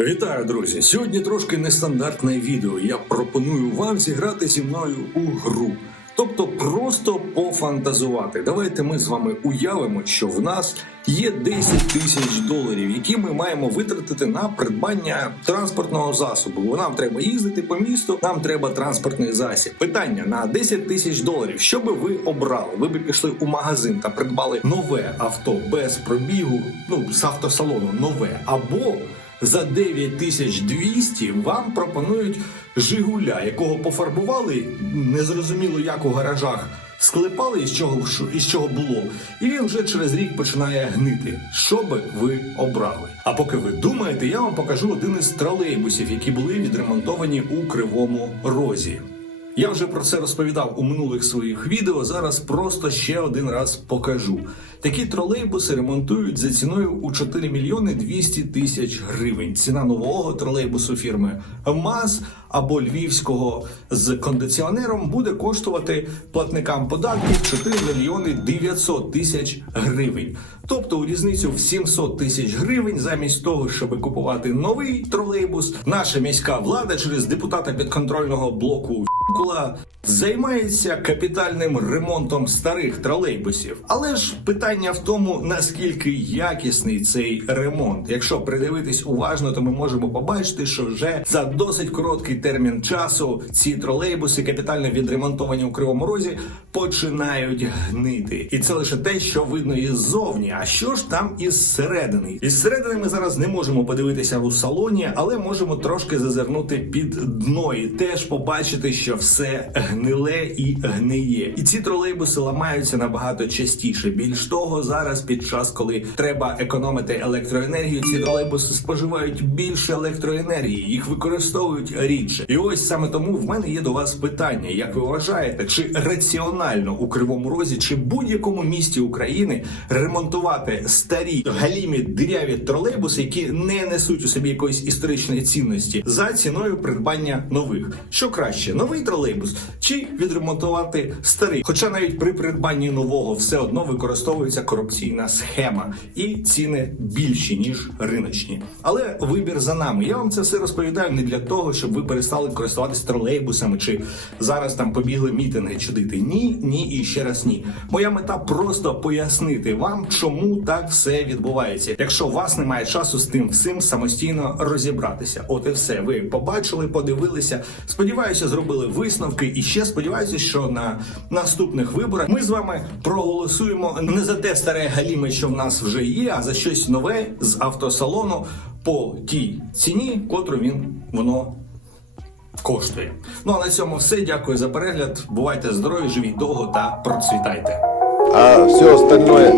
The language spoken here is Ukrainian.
Вітаю, друзі! Сьогодні трошки нестандартне відео. Я пропоную вам зіграти зі мною у гру. Тобто просто пофантазувати. Давайте ми з вами уявимо, що в нас є 10 тисяч доларів, які ми маємо витратити на придбання транспортного засобу. Бо нам треба їздити по місту, нам треба транспортний засіб. Питання на 10 тисяч доларів. Що би ви обрали? Ви би пішли у магазин та придбали нове авто без пробігу, ну з автосалону нове або. За 9200 вам пропонують Жигуля, якого пофарбували незрозуміло як у гаражах. Склепали із чого із чого було, і він вже через рік починає гнити. Що би ви обрали? А поки ви думаєте, я вам покажу один із тролейбусів, які були відремонтовані у кривому розі. Я вже про це розповідав у минулих своїх відео. Зараз просто ще один раз покажу. Такі тролейбуси ремонтують за ціною у 4 мільйони 200 тисяч гривень. Ціна нового тролейбусу фірми МАЗ або львівського з кондиціонером буде коштувати платникам податків 4 мільйони 900 тисяч гривень. Тобто у різницю в 700 тисяч гривень, замість того, щоб купувати новий тролейбус, наша міська влада через депутата підконтрольного блоку Кула займається капітальним ремонтом старих тролейбусів. Але ж питання в тому, наскільки якісний цей ремонт. Якщо придивитись уважно, то ми можемо побачити, що вже за досить короткий термін часу ці тролейбуси, капітально відремонтовані у кривому розі, починають гнити. І це лише те, що видно іззовні. А що ж там із середини? Із середини ми зараз не можемо подивитися у салоні, але можемо трошки зазирнути під дно і теж побачити, що все гниле і гниє. І ці тролейбуси ламаються набагато частіше. Більш того, зараз під час, коли треба економити електроенергію, ці тролейбуси споживають більше електроенергії, їх використовують рідше. І ось саме тому в мене є до вас питання: як ви вважаєте, чи раціонально у кривому розі, чи будь-якому місті України ремонтувати старі галімі диряві тролейбуси, які не несуть у собі якоїсь історичної цінності, за ціною придбання нових? Що краще, новий тролейбус чи відремонтувати старий? Хоча навіть при придбанні нового все одно використовується корупційна схема, і ціни більші ніж риночні. Але вибір за нами. Я вам це все розповідаю не для того, щоб ви перестали користуватися тролейбусами чи зараз там побігли мітинги чудити. Ні, ні і ще раз ні. Моя мета просто пояснити вам, чому так все відбувається. Якщо у вас немає часу з тим всім самостійно розібратися, от і все. Ви побачили, подивилися. Сподіваюся, зробили висновки. І ще сподіваюся, що на наступних виборах ми з вами проголосуємо не за те старе галіме, що в нас вже є, а за щось нове з автосалону по тій ціні, котру він воно коштує. Ну а на цьому все. Дякую за перегляд. Бувайте здорові, живіть довго та процвітайте. А все остальное